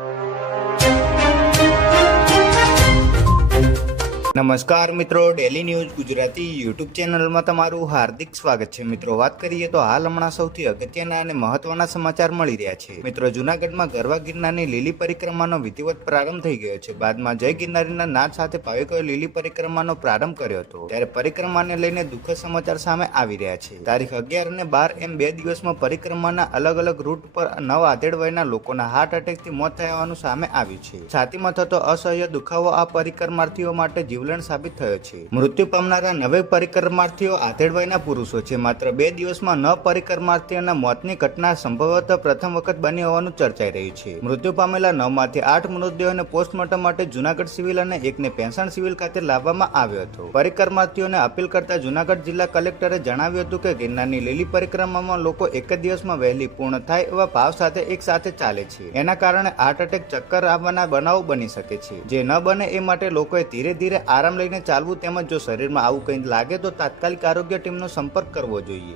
you. નમસ્કાર મિત્રો daily news Gujarati YouTube ચેનલમાં તમારું હાર્દિક સ્વાગત છે. મિત્રો, વાત કરીએ તો હાલ હમણાં સૌથી અગત્યના અને મહત્વના સમાચાર મળી રહ્યા છે. મિત્રો, જૂનાગઢમાં ગરવા ગિરનારની લીલી પરિક્રમાનો વિધિવત પ્રારંભ થઈ ગયો છે. બાદમાં જય ગિરનારીના નાદ સાથે ભાવિકોએ લીલી પરિક્રમાનો પ્રારંભ કર્યો હતો. ત્યારે પરિક્રમાને લઈને દુઃખદ સમાચાર સામે આવી રહ્યા છે. તારીખ અગિયાર અને બાર એમ બે દિવસમાં પરિક્રમાના અલગ અલગ રૂટ પર નવ આધેડ વયના લોકોના હાર્ટ એટેકથી મોત થયાનું સામે આવ્યું છે. છાતીમાં થતો અસહ્ય દુખાવો આ પરિક્રમાર્થીઓ માટે જીવલેણ સાબિત થયો છે. મૃત્યુ પામનારા નવે પરિક્રમાર્થીઓ આધેડવાયના પુરુષો છે. માત્ર બે દિવસમાં ન પરિક્રમાર્થીઓના મોતની ઘટના સંભવતઃ પ્રથમ વખત બની હોવાનું ચર્ચાઈ રહ્યું છે. મૃત્યુ પામેલા નવમાંથી આઠ મૃતદેહોને પોસ્ટમોર્ટમ માટે જુનાગઢ સિવિલ અને એકને પેન્શન સિવિલ ખાતે લાવવામાં આવ્યો હતો. પરિક્રમાર્થીઓને અપીલ કરતા જુનાગઢ જિલ્લા કલેક્ટરે જણાવ્યું હતું કે ગિરનારની લીલી પરિક્રમામાં લોકો એક જ દિવસમાં વહેલી પૂર્ણ થાય એવા ભાવ સાથે એક સાથે ચાલે છે. એના કારણે હાર્ટ એટેક ચક્કર આવવાના બનાવો બની શકે છે. જે ન બને એ માટે લોકોએ ધીરે ધીરે આરામ લઈને ચાલવું તેમજ જો શરીરમાં આવું કંઈ લાગે તો તાત્કાલિક આરોગ્ય ટીમનો સંપર્ક કરવો જોઈએ.